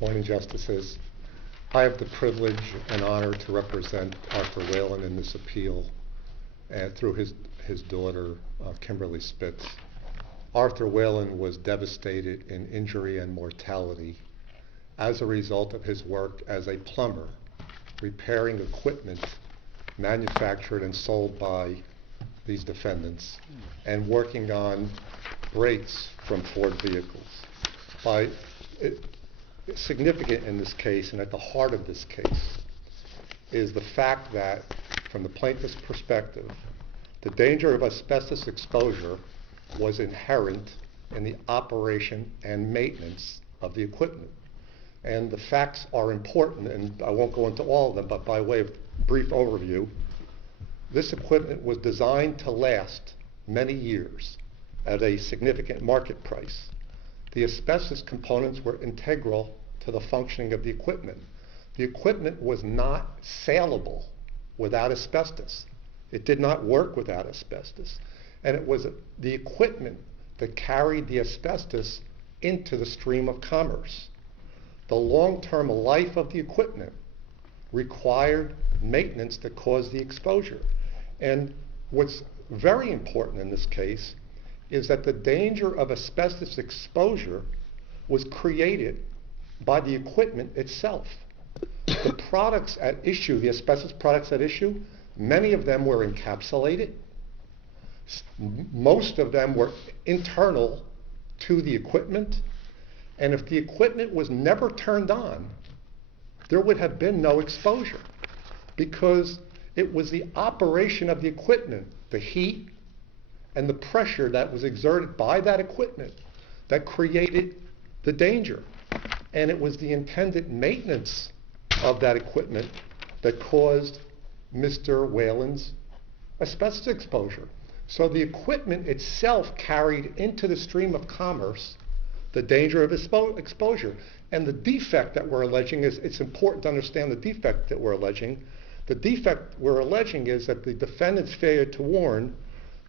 Morning, Justices. I have the privilege and honor to represent Arthur Whalen in this appeal through his daughter, Kimberly Spitz. Arthur Whalen was devastated in injury and mortality as a result of his work as a plumber, repairing equipment manufactured and sold by these defendants, and working on brakes from Ford vehicles. Significant in this case, and at the heart of this case, is the fact that, from the plaintiff's perspective, the danger of asbestos exposure was inherent in the operation and maintenance of the equipment. And the facts are important, and I won't go into all of them, but by way of brief overview, this equipment was designed to last many years at a significant market price. The asbestos components were integral to the functioning of the equipment. The equipment was not saleable without asbestos. It did not work without asbestos. And it was the equipment that carried the asbestos into the stream of commerce. The long-term life of the equipment required maintenance that caused the exposure. And what's very important in this case is that the danger of asbestos exposure was created by the equipment itself. The products at issue, the asbestos products at issue, many of them were encapsulated. Most of them were internal to the equipment. And if the equipment was never turned on, there would have been no exposure, because it was the operation of the equipment, the heat and the pressure that was exerted by that equipment, that created the danger. And it was the intended maintenance of that equipment that caused Mr. Whalen's asbestos exposure. So the equipment itself carried into the stream of commerce the danger of exposure. And the defect that we're alleging is, it's important to understand the defect that we're alleging. The defect we're alleging is that the defendant's failure to warn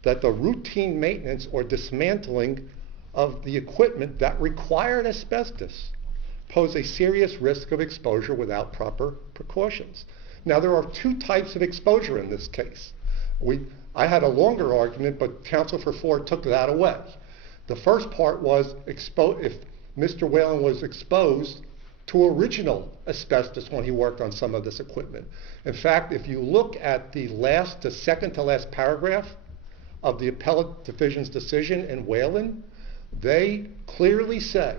that the routine maintenance or dismantling of the equipment that required asbestos pose a serious risk of exposure without proper precautions. Now, there are two types of exposure in this case. I had a longer argument, but counsel for Ford took that away. The first part was if Mr. Whalen was exposed to original asbestos when he worked on some of this equipment. In fact, if you look at the second to last paragraph of the appellate division's decision in Whalen, they clearly say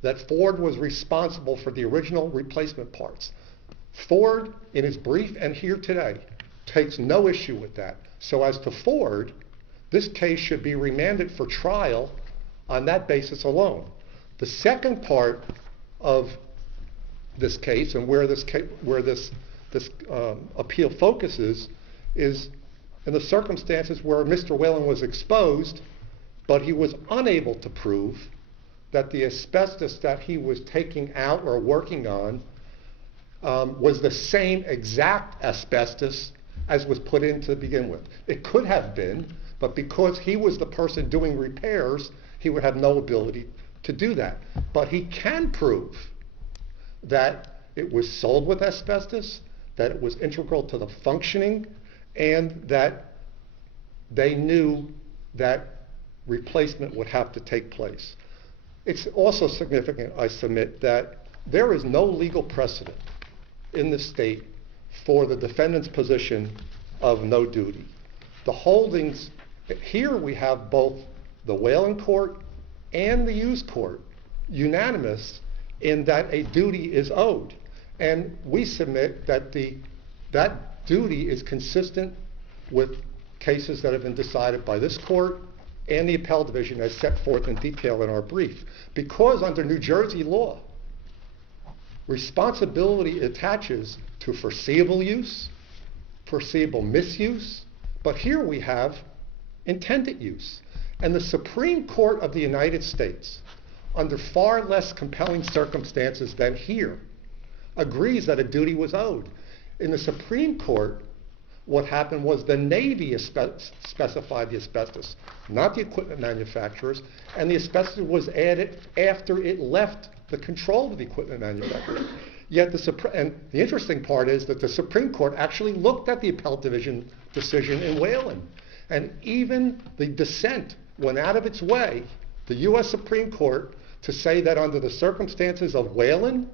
that Ford was responsible for the original replacement parts. Ford, in his brief and here today, takes no issue with that. So as to Ford, this case should be remanded for trial on that basis alone. The second part of this case, and where this appeal focuses, is in the circumstances where Mr. Whalen was exposed, but he was unable to prove that the asbestos that he was taking out or working on was the same exact asbestos as was put in to begin with. It could have been, but because he was the person doing repairs, he would have no ability to do that. But he can prove that it was sold with asbestos, that it was integral to the functioning, and that they knew that replacement would have to take place. It's also significant, I submit, that there is no legal precedent in the state for the defendant's position of no duty. The holdings, here we have both the Whalen court and the Hughes court unanimous in that a duty is owed. And we submit that that duty is consistent with cases that have been decided by this court and the appellate division as set forth in detail in our brief. Because under New Jersey law, responsibility attaches to foreseeable use, foreseeable misuse, but here we have intended use. And the Supreme Court of the United States, under far less compelling circumstances than here, agrees that a duty was owed. In the Supreme Court, What happened was the Navy specified the asbestos, not the equipment manufacturers, and the asbestos was added after it left the control of the equipment manufacturers. Yet and the interesting part is that the Supreme Court actually looked at the appellate division decision in Whalen, and even the dissent went out of its way, the U.S. Supreme Court, to say that under the circumstances of Whalen,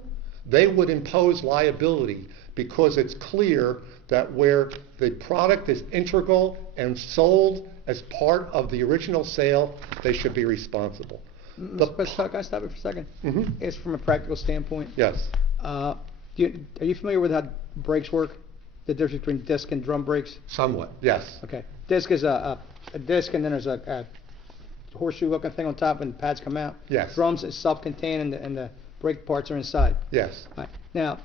they would impose liability because it's clear that where the product is integral and sold as part of the original sale, they should be responsible. Can I stop it for a second? Mm-hmm. It's from a practical standpoint. Yes. Are you familiar with how brakes work? The difference between disc and drum brakes? Somewhat, yes. Okay. Disc is a disc, and then there's a horseshoe looking thing on top, and pads come out. Yes. Drums is self-contained, and the brake parts are inside. Yes. All right. Now,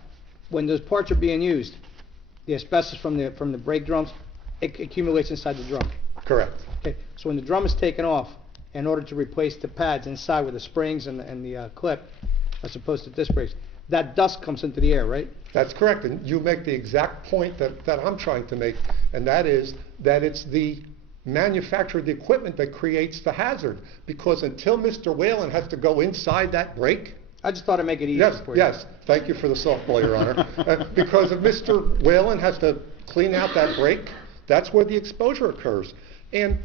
when those parts are being used, the asbestos from the brake drums, it accumulates inside the drum. Correct. Okay. So when the drum is taken off, in order to replace the pads inside with the springs and the clip, as opposed to disc brakes, that dust comes into the air, right? That's correct, and you make the exact point that I'm trying to make, and that is that it's the manufacturer of the equipment that creates the hazard, because until Mr. Whalen has to go inside that brake. I just thought I'd make it easier for you. Yes, thank you for the softball, Your Honor. Because if Mr. Whalen has to clean out that brake, that's where the exposure occurs. And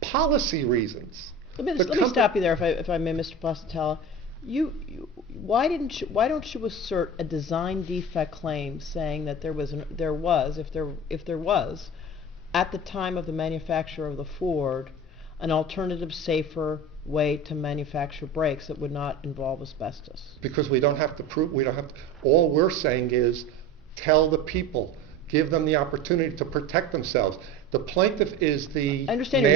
policy reasons. Let me stop you there, if I may, Mr. Placitella. Why don't you assert a design defect claim saying that there was at the time of the manufacture of the Ford an alternative, safer way to manufacture brakes that would not involve asbestos? Because we don't have to prove. All we're saying is tell the people, give them the opportunity to protect themselves. The plaintiff is the I understand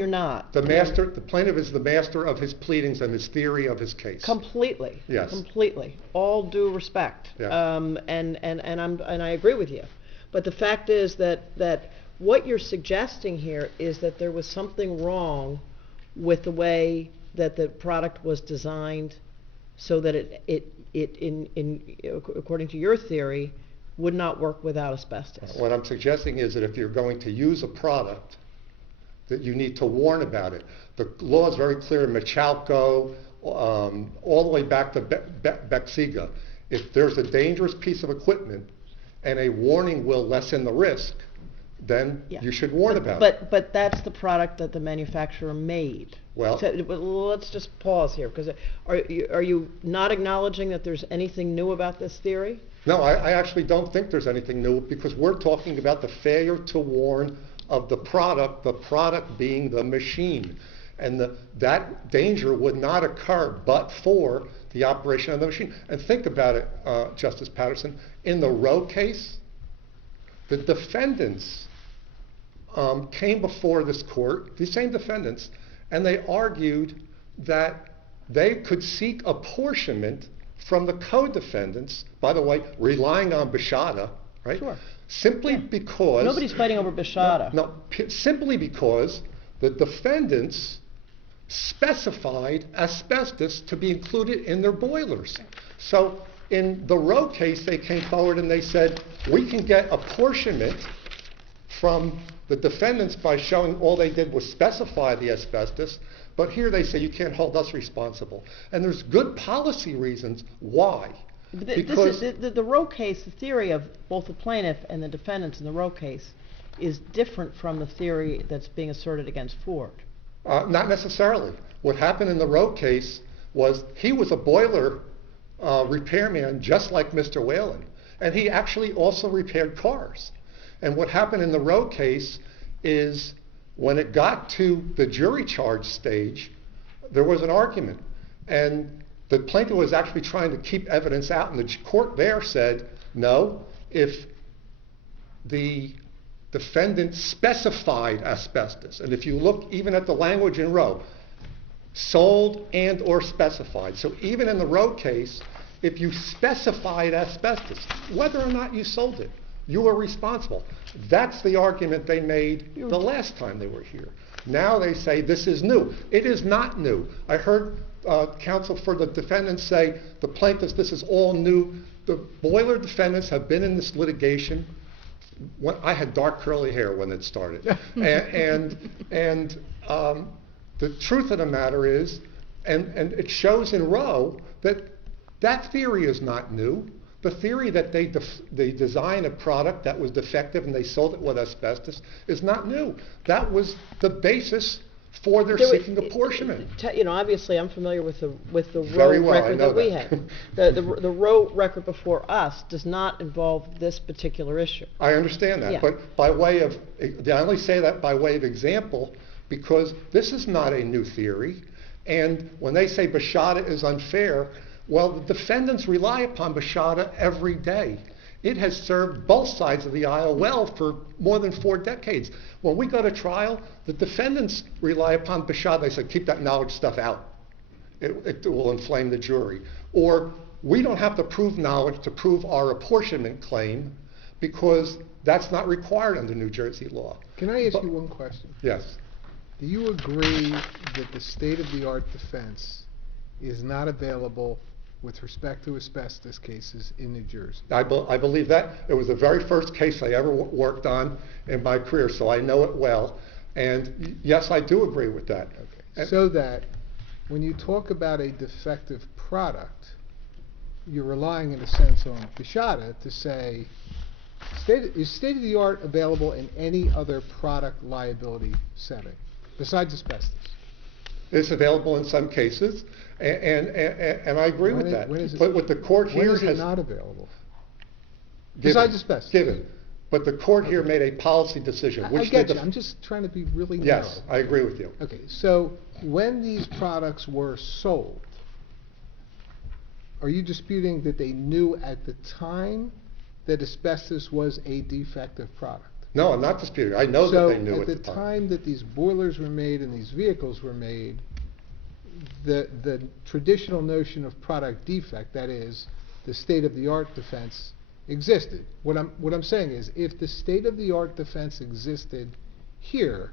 you're not. The plaintiff is the master of his pleadings and his theory of his case. Completely. Yes. Completely. All due respect. Yeah. And I agree with you. But the fact is that what you're suggesting here is that there was something wrong with the way that the product was designed, so that it according to your theory, would not work without asbestos. What I'm suggesting is that if you're going to use a product, that you need to warn about it. The law is very clear in Machalco, all the way back to Bexiga. If there's a dangerous piece of equipment and a warning will lessen the risk, then you should warn about it. But that's the product that the manufacturer made. Well, so, let's just pause here, because are you not acknowledging that there's anything new about this theory? No, I actually don't think there's anything new, because we're talking about the failure to warn of the product being the machine. And that danger would not occur but for the operation of the machine. And think about it, Justice Patterson. In the Roe case, the defendants came before this court, the same defendants, and they argued that they could seek apportionment from the co-defendants, by the way, relying on Bishada, right? Sure. Simply because... Nobody's fighting over Bishada. Simply because the defendants specified asbestos to be included in their boilers. So in the Roe case, they came forward and they said, we can get apportionment from the defendants by showing all they did was specify the asbestos, but here they say you can't hold us responsible. And there's good policy reasons why. Because the Roe case, the theory of both the plaintiff and the defendants in the Roe case is different from the theory that's being asserted against Ford. Not necessarily. What happened in the Roe case was he was a boiler repairman just like Mr. Whalen, and he actually also repaired cars. And what happened in the Roe case is when it got to the jury charge stage, there was an argument. And the plaintiff was actually trying to keep evidence out, and the court there said, no, if the defendant specified asbestos, and if you look even at the language in Roe, sold and or specified. So even in the Roe case, if you specified asbestos, whether or not you sold it, you are responsible. That's the argument they made the last time they were here. Now they say this is new. It is not new. I heard counsel for the defendants say, the plaintiffs, this is all new. The boiler defendants have been in this litigation I had dark curly hair when it started. and the truth of the matter is, and it shows in Roe, that theory is not new. The theory that they designed a product that was defective and they sold it with asbestos is not new. That was the basis for their seeking apportionment. Obviously, I'm familiar with the Very Roe well, I record know that we that. had. The Roe record before us does not involve this particular issue. I understand that, Yeah. but by way of, I only say that by way of example because this is not a new theory. And when they say Bashada is unfair, well, the defendants rely upon Bashada every day. It has served both sides of the aisle well for more than 4 decades. When we go to trial, the defendants rely upon Bashada. They say, keep that knowledge stuff out. It will inflame the jury. Or we don't have to prove knowledge to prove our apportionment claim because that's not required under New Jersey law. Can I ask you one question? Yes. Do you agree that the state-of-the-art defense is not available with respect to asbestos cases in New Jersey? I believe that. It was the very first case I ever worked on in my career, so I know it well. And yes, I do agree with that. Okay. So that when you talk about a defective product, you're relying in a sense on Bashada to say, is state-of-the-art available in any other product liability setting besides asbestos? It's available in some cases, and I agree with that. But what the court here when is it has not available? given, Besides asbestos. given. But the court here made a policy decision. I Which get the you. I'm just trying to be really narrow. Yes, I agree with you. Okay, so when these products were sold, are you disputing that they knew at the time that asbestos was a defective product? No, I'm not disputing. I know that they knew at the time that these boilers were made and these vehicles were made, the traditional notion of product defect, that is, the state-of-the-art defense, existed. What I'm saying is, if the state-of-the-art defense existed here,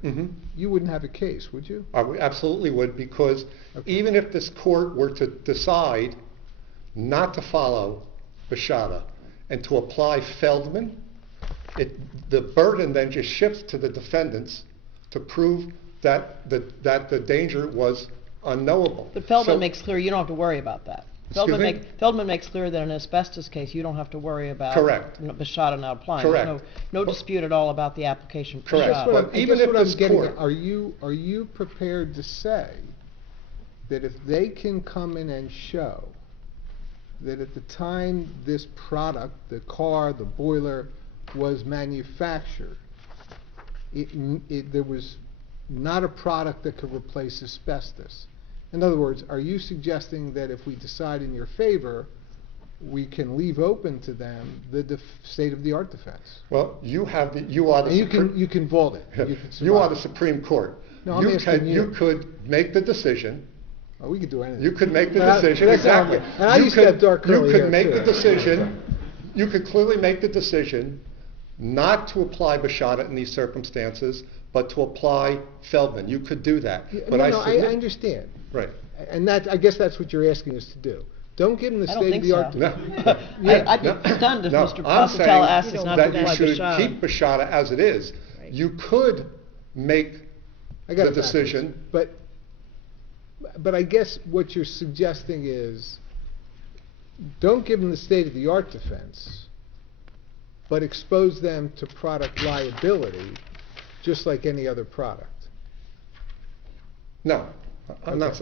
you wouldn't have a case, would you? I absolutely would, because even if this court were to decide not to follow Bashada and to apply Feldman, the burden then just shifts to the defendants to prove that the danger was unknowable. But Feldman makes clear you don't have to worry about that. Feldman makes clear that in an asbestos case, you don't have to worry about Bashada not applying. Correct. There's no dispute at all about the application of Correct. Bashada. But even if this court... Are you prepared to say that if they can come in and show that at the time this product, the car, the boiler, was manufactured, there was not a product that could replace asbestos? In other words, are you suggesting that if we decide in your favor, we can leave open to them the state-of-the-art defense? Well, you are the You can vault it. You are the Supreme Court. No, I'm asking you. You could make the decision. Oh, we could do anything. You could make the Well, decision, that's exactly. And I used to have dark curly You could hair, make too. the decision, you could clearly make the decision not to apply Bashada in these circumstances, but to apply Feldman. You could do that. But I submit- understand. Right. And I guess that's what you're asking us to do. Don't give them the I don't think so. state-of-the-art. No. I'd be stunned if No, Mr. I'm Placitella asked us saying not to that you apply should Bashada. keep Bashada as it is. Right. You could make I got the it backwards. decision. But I guess what you're suggesting is, don't give them the state-of-the-art defense, but expose them to product liability, just like any other product. No, I'm not.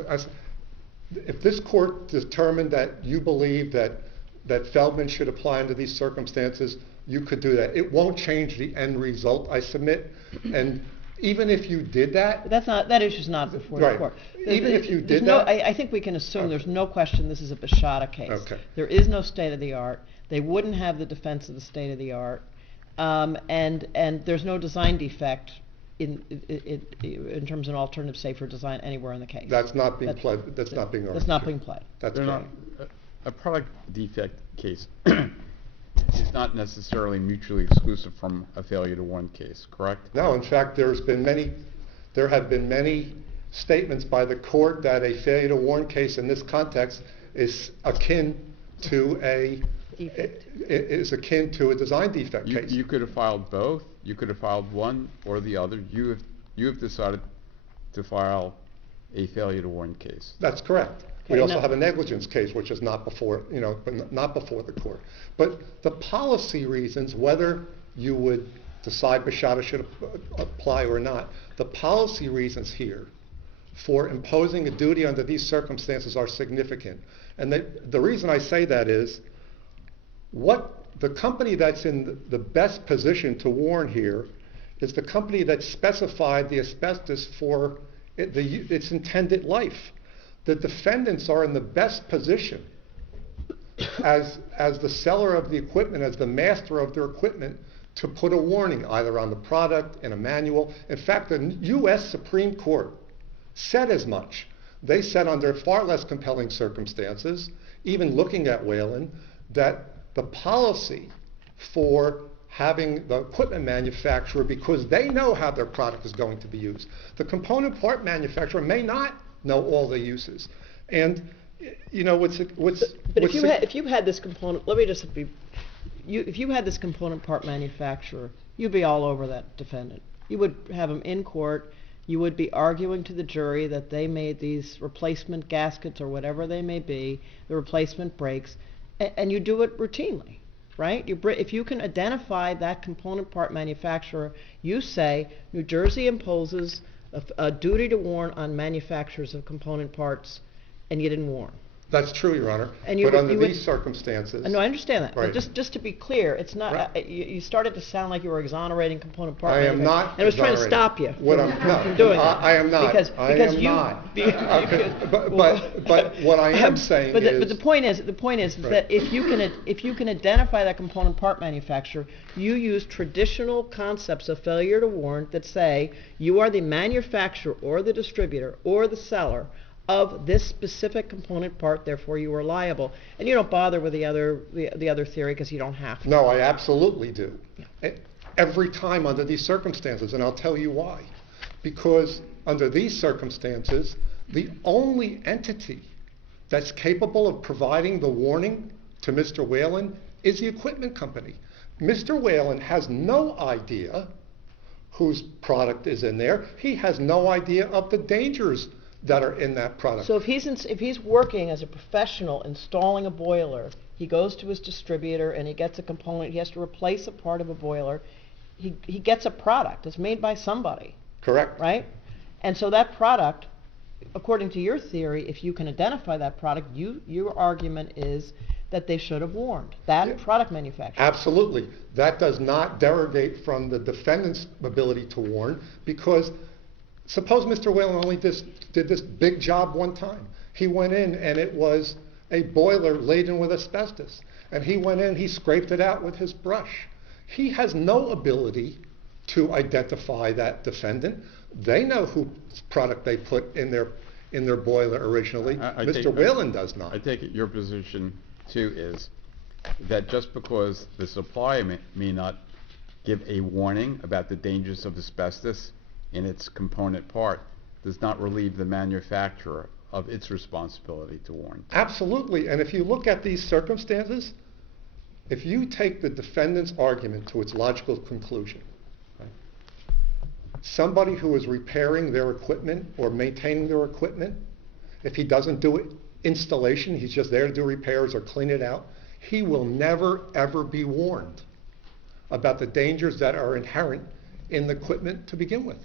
If this court determined that you believe that Feldman should apply under these circumstances, you could do that. It won't change the end result, I submit. And even if you did that, But that issue's not before the Right. court. Even if you There's did no- that- I think we can assume there's no question this is a Bashada case. Okay. There is no state-of-the-art. They wouldn't have the defense of the state-of-the-art. And there's no design defect in terms of an alternative safer design anywhere in the case. that's not being pled. That's not being argued. That's not being pled. That's They're correct. not, a product defect case is not necessarily mutually exclusive from a failure to warn case, correct? No, in fact, there have been many statements by the court that a failure to warn case in this context is akin to a Defect. is akin to a design defect case. You could have filed both, you could have filed one or the other. You have decided to file a failure to warn case. That's correct. We Okay, also now- have a negligence case, which is not before, not before the court. But the policy reasons, whether you would decide Bashada should apply or not, the policy reasons here for imposing a duty under these circumstances are significant. And the reason I say that is, what the company that's in the best position to warn here is the company that specified the asbestos for its intended life. The defendants are in the best position as the seller of the equipment, as the master of their equipment, to put a warning either on the product, in a manual. In fact, the U.S. Supreme Court said as much. They said under far less compelling circumstances, even looking at Whalen, that the policy for having the equipment manufacturer, because they know how their product is going to be used. The component part manufacturer may not know all the uses. And what's But if you had this component, let me just be, if you had this component part manufacturer, you'd be all over that defendant. You would have them in court. You would be arguing to the jury that they made these replacement gaskets or whatever they may be, the replacement brakes, and you do it routinely, right? If you can identify that component part manufacturer, you say New Jersey imposes a duty to warn on manufacturers of component parts, and you didn't warn. That's true, Your Honor. And but under these circumstances... No, I understand that. Right. But just to be clear, it's not. Right. You started to sound like you were exonerating component part. I am not. And I was trying to stop you from doing that. I am not. Because you. But what I am saying but is. The point is Right. that if you can identify that component part manufacturer, you use traditional concepts of failure to warn that say you are the manufacturer or the distributor or the seller of this specific component part, therefore you are liable. And you don't bother with the other theory because you don't have to. No, I absolutely do. Every time under these circumstances, and I'll tell you why. Because under these circumstances, the only entity that's capable of providing the warning to Mr. Whalen is the equipment company. Mr. Whalen has no idea whose product is in there. He has no idea of the dangers that are in that product. So if he's working as a professional installing a boiler, he goes to his distributor and he gets a component, he has to replace a part of a boiler, he gets a product. It's made by somebody. Correct. Right? And so that product, according to your theory, if you can identify that product, your argument is that they should have warned that product manufacturer. Absolutely. That does not derogate from the defendant's ability to warn, because suppose Mr. Whalen only did this big job one time. He went in and it was a boiler laden with asbestos. And he went in, he scraped it out with his brush. He has no ability to identify that defendant. They know whose product they put in their boiler originally. Mr. Whalen does not. I take it your position, too, is that just because the supplier may not give a warning about the dangers of asbestos in its component part does not relieve the manufacturer of its responsibility to warn. Absolutely. And if you look at these circumstances, if you take the defendant's argument to its logical conclusion, right, somebody who is repairing their equipment or maintaining their equipment, if he doesn't do it installation, he's just there to do repairs or clean it out, he will never ever be warned about the dangers that are inherent in the equipment to begin with.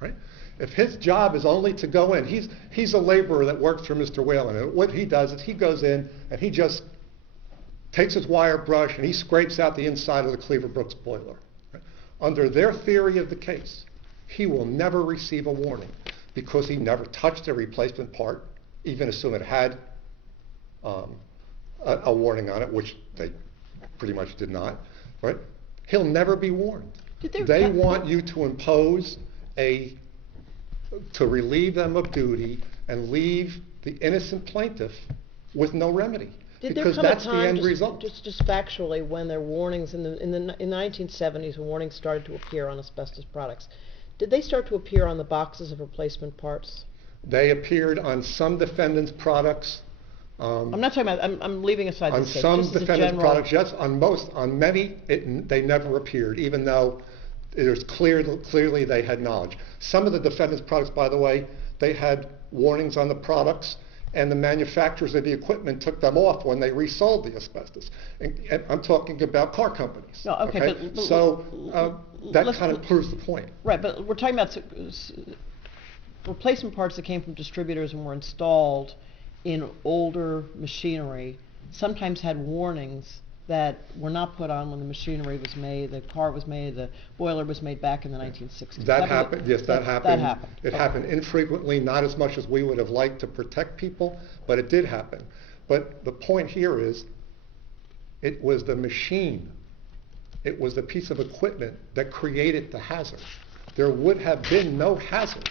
Right? If his job is only to go in, he's a laborer that works for Mr. Whalen, and what he does is he goes in and he just takes his wire brush and he scrapes out the inside of the Cleaver Brooks boiler. Right? Under their theory of the case, he will never receive a warning because he never touched a replacement part, even assuming it had a warning on it, which they pretty much did not. Right? He'll never be warned. They want you to impose to relieve them of duty and leave the innocent plaintiff with no remedy. Did there because come a that's the time, end result. just factually, when there were warnings in the 1970s, when warnings started to appear on asbestos products, did they start to appear on the boxes of replacement parts? They appeared on some defendants' products I'm not talking about, I'm leaving aside On this case, some just as a defendants' general. products, yes. On many, they never appeared, even though there's clearly they had knowledge. Some of the defendants' products, by the way, they had warnings on the products, and the manufacturers of the equipment took them off when they resold the asbestos. And I'm talking about car companies. No, okay, but So that let's- kind of proves the point. Right, but we're talking about replacement parts that came from distributors and were installed in older machinery, sometimes had warnings that were not put on when the machinery was made, the car was made, the boiler was made back in the 1960s. That happened, yes, that happened. That happened. It Okay. happened infrequently, not as much as we would have liked to protect people, but it did happen. But the point here is, it was the machine, it was the piece of equipment that created the hazard. There would have been no hazard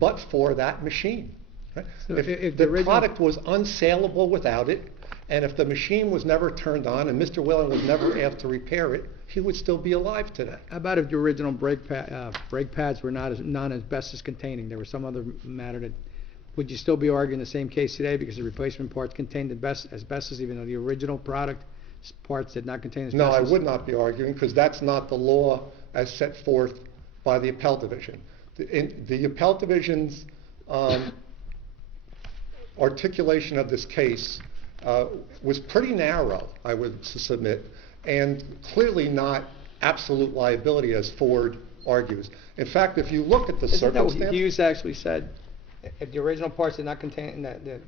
but for that machine. Right? So If if the the original- product was unsaleable without it, and if the machine was never turned on and Mr. Whalen was never asked to repair it, he would still be alive today. How about if the original brake pads were not asbestos containing? There was some other matter that, would you still be arguing the same case today because the replacement parts contained asbestos, even though the original product parts did not contain No, asbestos? I would not be arguing, because that's not the law as set forth by the Appellate Division. The Appellate Division's articulation of this case was pretty narrow, I would submit, and clearly not absolute liability, as Ford argues. In fact, if you look at the Isn't that what circumstance... Hughes actually said? If the original parts did not contain the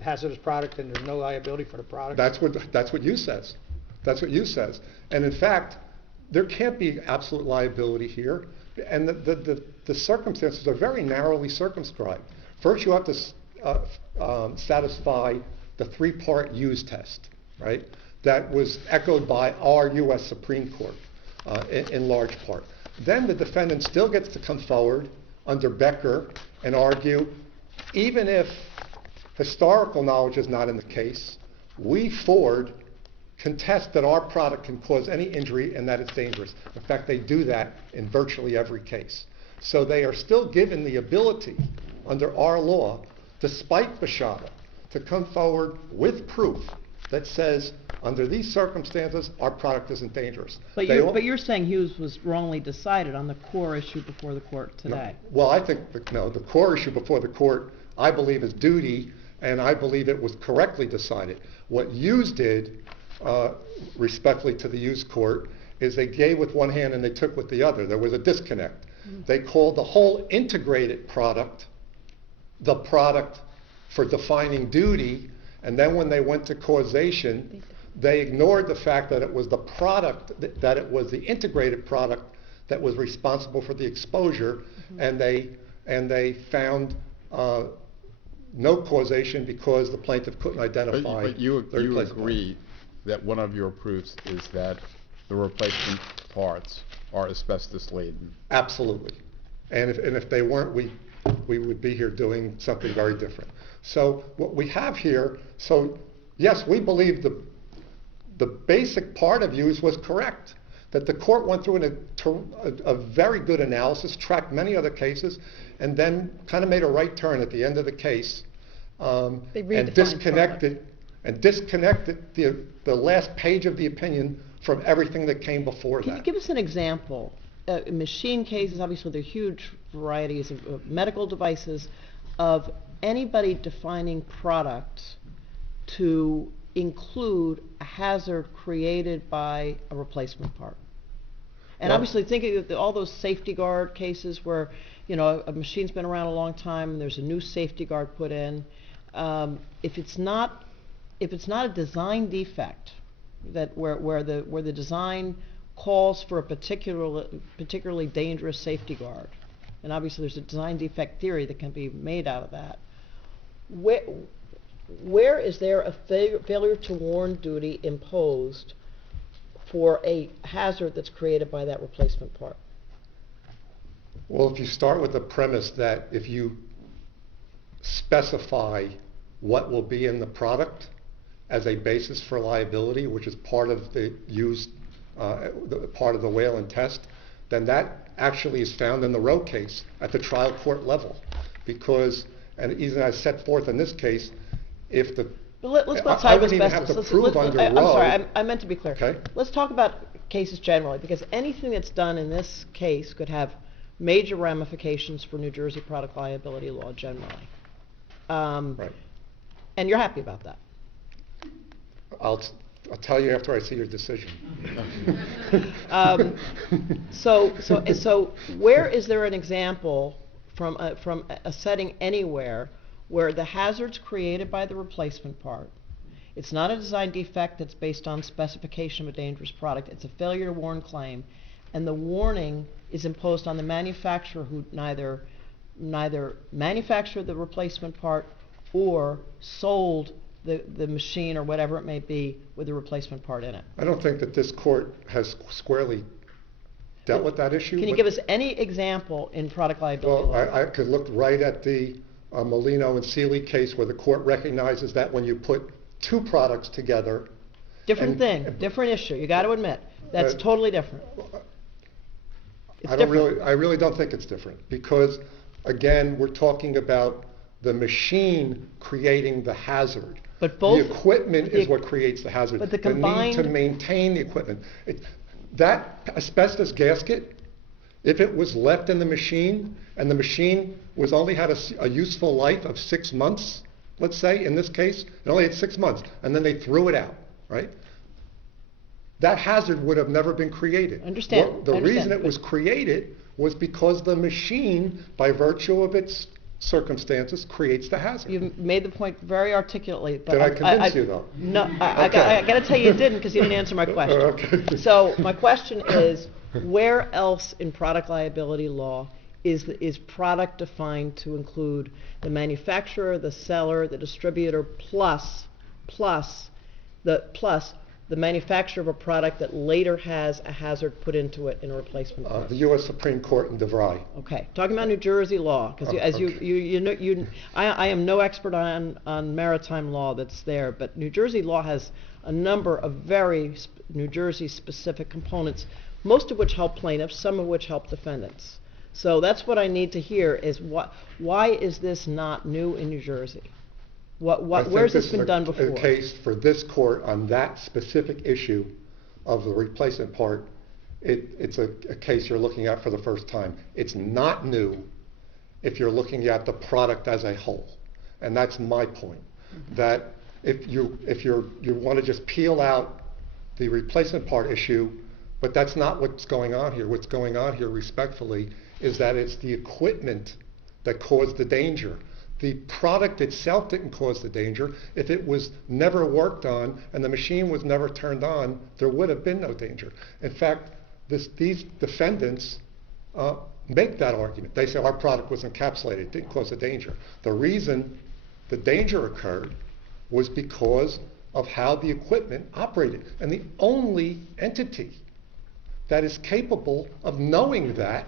hazardous product, then there's no liability for the product? That's what Hughes says. That's what Hughes says. And in fact, there can't be absolute liability here, and the circumstances are very narrowly circumscribed. First, you have to satisfy the three-part Hughes test, right? That was echoed by our U.S. Supreme Court in large part. Then the defendant still gets to come forward under Becker and argue, even if historical knowledge is not in the case, we, Ford, contest that our product can cause any injury and that it's dangerous. In fact, they do that in virtually every case. So they are still given the ability, under our law, despite Bashada, to come forward with proof that says, under these circumstances, our product isn't dangerous. But They you're saying Hughes was wrongly decided on the core issue before the court today. Well, I think, the core issue before the court, I believe, is duty, and I believe it was correctly decided. What Hughes did, respectfully to the Hughes court, is they gave with one hand and they took with the other. There was a disconnect. They called the whole integrated product the product for defining duty, and then when they went to causation, they ignored the fact that it was the product, that it was the integrated product that was responsible for the exposure, and they found no causation because the plaintiff couldn't identify. But you the replacement. agree that one of your proofs is that the replacement parts are asbestos laden. Absolutely. And if they weren't, we would be here doing something very different. So what we have here, so yes, we believe the basic part of Hughes was correct, that the court went through a very good analysis, tracked many other cases, and then kind of made a right turn at the end of the case and disconnected the last page of the opinion from everything that came before that. Can you give us an example? In machine cases, obviously there are huge varieties of medical devices, of anybody defining products to include a hazard created by a replacement part. And Well- obviously thinking of all those safety guard cases where, a machine's been around a long time and there's a new safety guard put in. If it's not a design defect, that where the design calls for a particularly dangerous safety guard, and obviously there's a design defect theory that can be made out of that, where is there a failure to warn duty imposed for a hazard that's created by that replacement part? Well, if you start with the premise that if you specify what will be in the product as a basis for liability, which is part of the part of the Whalen test, then that actually is found in the Roe case at the trial court level. Because, and even as set forth in this case, if the... Let's go I outside wouldn't even have asbestos. to prove under I'm sorry, Roe. I meant to be clear. Okay. Let's talk about cases generally, because anything that's done in this case could have major ramifications for New Jersey product liability law generally. Right. And you're happy about that? I'll tell you after I see your decision. So where is there an example from a setting anywhere where the hazards created by the replacement part, it's not a design defect that's based on specification of a dangerous product, it's a failure to warn claim, and the warning is imposed on the manufacturer who neither manufactured the replacement part or sold the machine or whatever it may be with the replacement part in it? I don't think that this court has squarely dealt with that issue. Can you give us any example in product liability Well, law? I could look right at the Molino and Seeley case where the court recognizes that when you put two products together... Different and- thing, different issue, you got to admit. That's Uh, totally different. It's I really don't think it's different, because again, we're talking about the machine creating the hazard. But both- The equipment is the- what creates the hazard. but the need combined- to maintain the equipment. That asbestos gasket, if it was left in the machine and the machine only had a useful life of 6 months, let's say in this case, it only had 6 months, and then they threw it out, right? That hazard would have never been created. Understand, The I reason understand, it was created was because the machine, by virtue of its circumstances, creates the hazard. You've made the point very articulately. But Did I convince you, though? No, I Okay. got to tell you you didn't, because you didn't answer my question. Okay. So my question is, where else in product liability law is product defined to include the manufacturer, the seller, the distributor, plus the manufacturer of a product that later has a hazard put into it in a replacement part? The U.S. Supreme Court in DeVry. Okay, talking about New Jersey law, because Okay. I am no expert on maritime law that's there, but New Jersey law has a number of very New Jersey specific components, most of which help plaintiffs, some of which help defendants. So that's what I need to hear is why is this not new in New Jersey? Where's this been done before? A case for this court on that specific issue of the replacement part. It's a case you're looking at for the first time. It's not new if you're looking at the product as a whole, and that's my point. That if you want to just peel out the replacement part issue, but that's not what's going on here. What's going on here, respectfully, is that it's the equipment that caused the danger. The product itself didn't cause the danger. If it was never worked on and the machine was never turned on, there would have been no danger. In fact, these defendants make that argument. They say our product was encapsulated, it didn't cause the danger. The reason the danger occurred was because of how the equipment operated. And the only entity that is capable of knowing that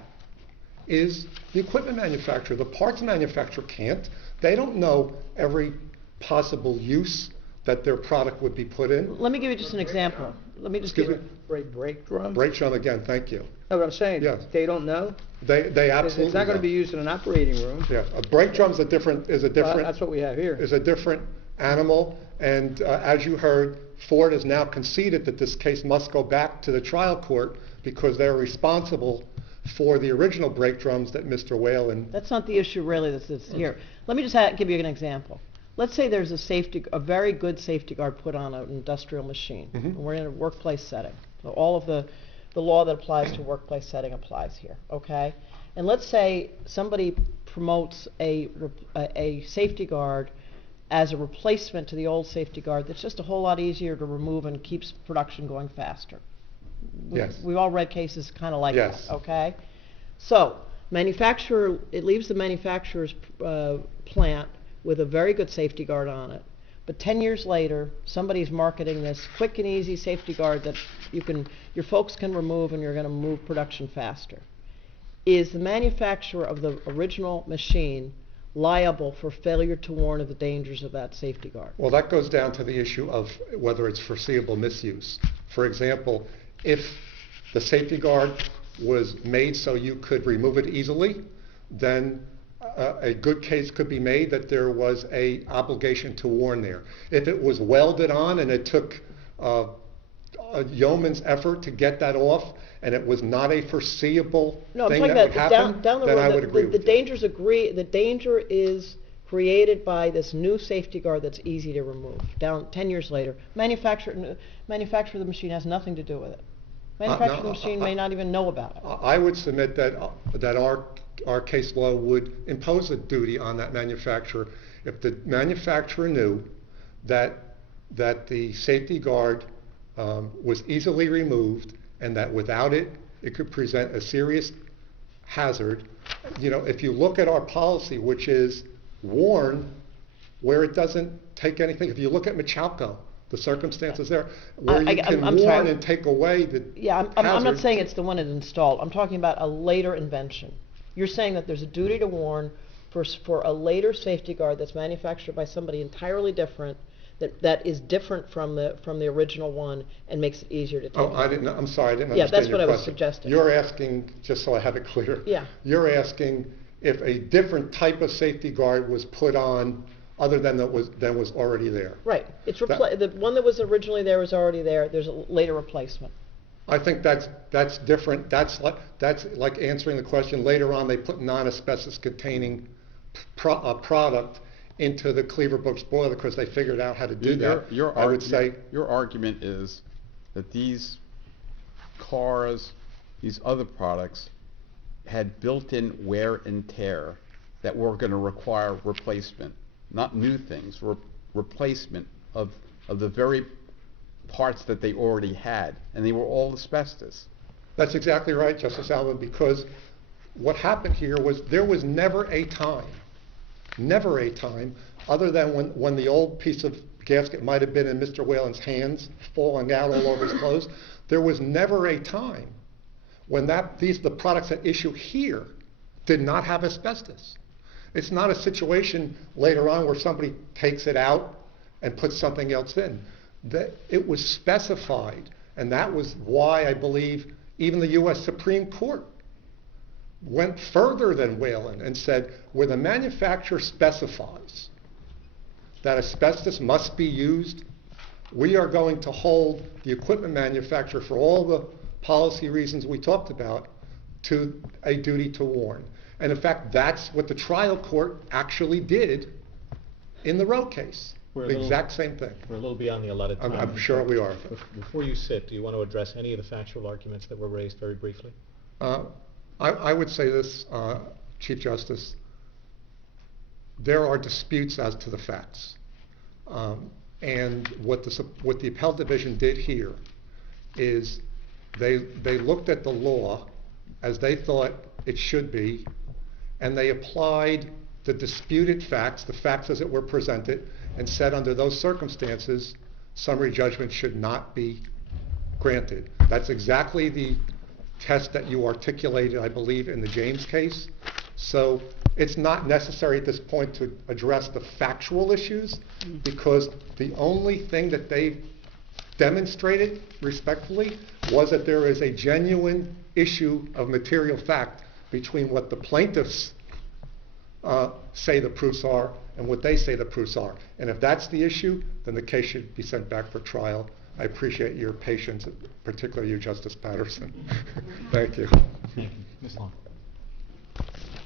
is the equipment manufacturer. The parts manufacturer can't. They don't know every possible use that their product would be put in. Let me give you just an example. Let me just Excuse give me? you. Brake drum? Brake drum again, thank you. No, what I'm saying, Yes. they don't know? They absolutely It's not going know. to be used in an operating room. Yeah, a brake drum is a different Well, that's what we have here. is a different animal, and as you heard, Ford has now conceded that this case must go back to the trial court because they're responsible for the original brake drums that Mr. Whalen... That's not the issue really that's here. Let me just give you an example. Let's say there's a very good safety guard put on an industrial machine. Mhm. And we're in a workplace setting. So all of the law that applies to workplace setting applies here, okay? And let's say somebody promotes a safety guard as a replacement to the old safety guard that's just a whole lot easier to remove and keeps production going faster. Yes. We've all read cases kind of like Yes. that, okay? So, it leaves the manufacturer's plant with a very good safety guard on it. But 10 years later, somebody's marketing this quick and easy safety guard that your folks can remove and you're going to move production faster. Is the manufacturer of the original machine liable for failure to warn of the dangers of that safety guard? Well, that goes down to the issue of whether it's foreseeable misuse. For example, if the safety guard was made so you could remove it easily, then a good case could be made that there was a obligation to warn there. If it was welded on and it took a yeoman's effort to get that off, and it was not a foreseeable No, I'm thing talking that would about happen, down the then road. I would agree The with you. the danger is created by this new safety guard that's easy to remove. Down 10 years later, manufacturer of the machine has nothing to do with it. Manufacturer of the machine may not even know about it. I would submit that our case law would impose a duty on that manufacturer if the manufacturer knew that the safety guard was easily removed and that without it, it could present a serious hazard. You know, if you look at our policy, which is warn where it doesn't take anything. If you look at Machalco, the circumstances there, where you can I'm warn sorry. and take away the Yeah, I'm not hazard. saying it's the one that's installed. I'm talking about a later invention. You're saying that there's a duty to warn for a later safety guard that's manufactured by somebody entirely different, that is different from the original one and makes it easier to take. Oh, I'm sorry, I didn't Yeah, understand that's your what I was question. suggesting. You're asking, just so I have it clear. Yeah. You're asking if a different type of safety guard was put on other than was already there. Right. It's That- the one that was originally there was already there. There's a later replacement. I think that's different. That's like answering the question later on. They put non-asbestos containing product into the Cleaver Brooks boiler because they figured out how to do that. I would say Your argument is that these cars, these other products, had built-in wear and tear that were going to require replacement, not new things, replacement of the very parts that they already had, and they were all asbestos. that's exactly right, Justice Alvin, because what happened here was there was never a time, other than when the old piece of gasket might have been in Mr. Whalen's hands, falling out all over his clothes. There was never a time when the products at issue here did not have asbestos. It's not a situation later on where somebody takes it out and puts something else in. It was specified, and that was why I believe even the U.S. Supreme Court went further than Whalen and said, where the manufacturer specifies that asbestos must be used, we are going to hold the equipment manufacturer, for all the policy reasons we talked about, to a duty to warn. And in fact, that's what the trial court actually did in the Roe case. We're a The little- exact same thing. We're a little beyond the allotted time. I'm sure we are. Before you sit, do you want to address any of the factual arguments that were raised very briefly? I would say this, Chief Justice. There are disputes as to the facts. And what the Appellate Division did here is they looked at the law as they thought it should be, and they applied the disputed facts, the facts as it were presented, and said under those circumstances, summary judgment should not be granted. That's exactly the test that you articulated, I believe, in the James case. So it's not necessary at this point to address the factual issues, because the only thing that they demonstrated, respectfully, was that there is a genuine issue of material fact between what the plaintiffs say the proofs are and what they say the proofs are. And if that's the issue, then the case should be sent back for trial. I appreciate your patience, particularly you, Justice Patterson. Thank you. Thank you. Ms. Long.